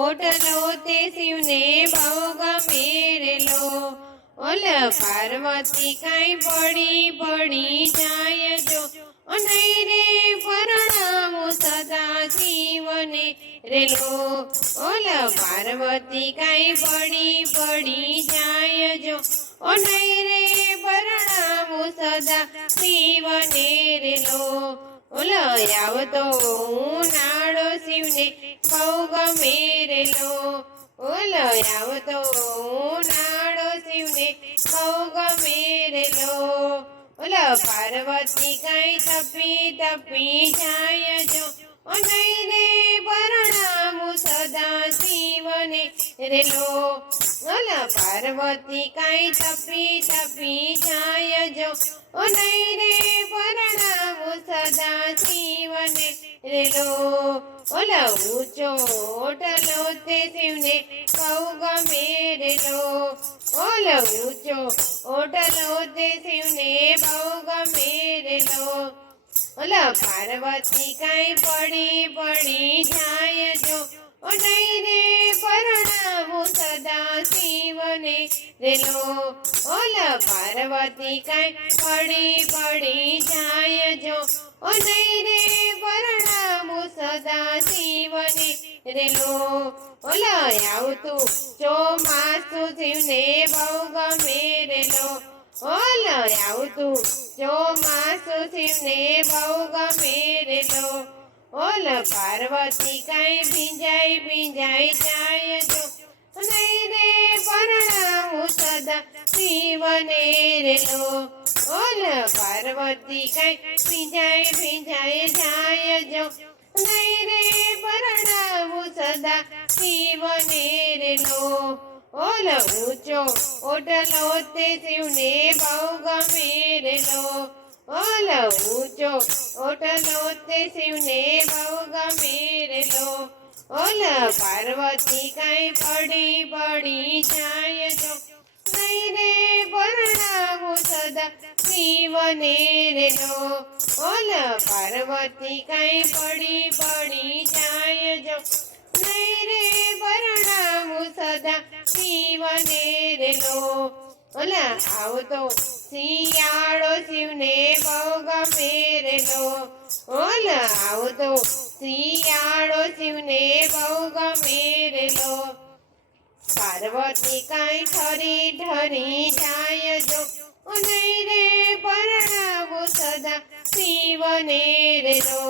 ઓટલો તે શિવને બહુ ગમે રેલો ઓલ પાર્વતી કાંઈ પડી જાય જો નહીં રે પરણાવું સદા શિવને રેલો ઓલ પાર્વતી કાંઈ પડી જાય જો નહીં રે પરણાવું સદા શિવને રેલો ઓલ આવતો ઉનાળો શિવને બહુ ગમે રેલો ઓલ આવતો ઉનાળો શિવને બહુ ગમે રેલો ઓલ પાર્વતી કાંઈ તપી જાય જો નહીં રે પરણાવું સદા શિવને રેલો ઓલ પાર્વતી કાંઈ તપી જાય જો નહીં રે પરણાવું સદા શિવને રેલો ઓલ ઊંચો ઓટલો તે શિવને બહુ ગમે રેલો ઓલ ઊંચો ઓટલો તે શિવને બહુ ગમે રેલો ઓલ પાર્વતી કાંઈ પડી જાય જો નહીં રે પરણાવું સદા શિવને રેલો ઓલ પાર્વતી કાંઈ પડી જાય જો નહીં રે પરણાવું સદા શિવને રેલો ઓલ આવતું ચોમાસું શિવને બહુ ગમે રેલો ઓલ આવતું ચોમાસું શિવને બહુ ગમે રેલો ઓલ પાર્વતી કાંઈ ભીંજાઈ જાય જો નહીં રે પરણાવું સદા શિવને રેલો ઓલ પાર્વતી કાંઈ ભીંજાઈ જાય જો નહીં રે પરણાવું સદા શિવને રેલો ઓલ ઊંચો ઓટલો તે શિવને બહુ ગમે રેલો ઓલ ઊંચો ઓટલો તે શિવને બહુ ગમે રેલો ઓલ પાર્વતી કાંઈ પડી જાય જો નહીં રે પરણાવું સદા શિવને રેલો ઓલ પાર્વતી કાંઈ પડી જાય જો નહીં રે પરણાવું સદા શિવને રેલો ઓલ આવતો શિયાળો શિવને બહુ ગમે રેલો ઓલ આવતો શિયાળો શિવને બહુ ગમે રેલો પાર્વતી કાંઈ ઠરી જાય જો નહીં રે પરણાવું સદા શિવને રેલો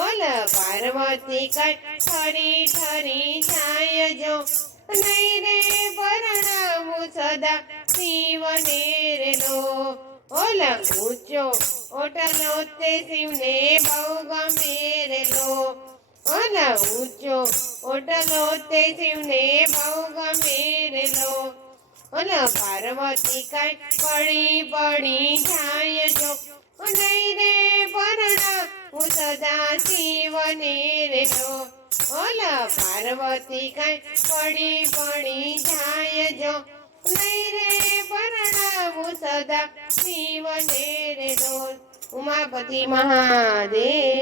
ઓલ પાર્વતી કાંઈ ઠરી જાય જો નહીં રે પરણાવું સદા શિવને રેલો ઓલ ઊંચો ઓટલો તે શિવને બહુ ગમે રેલો ઓલ ઊંચો ઓટલો તે શિવને બહુ ગમે રેલો ઓલ પાર્વતી કાંઈ પડી જાય જો નહીં રે પરણાવું સદા શિવને રેલો ઓલ પાર્વતી કાંઈ પડી જાય જો નહીં રે પરણાવું સદા શિવને રેલો ઉમાપતિ મહાદેવની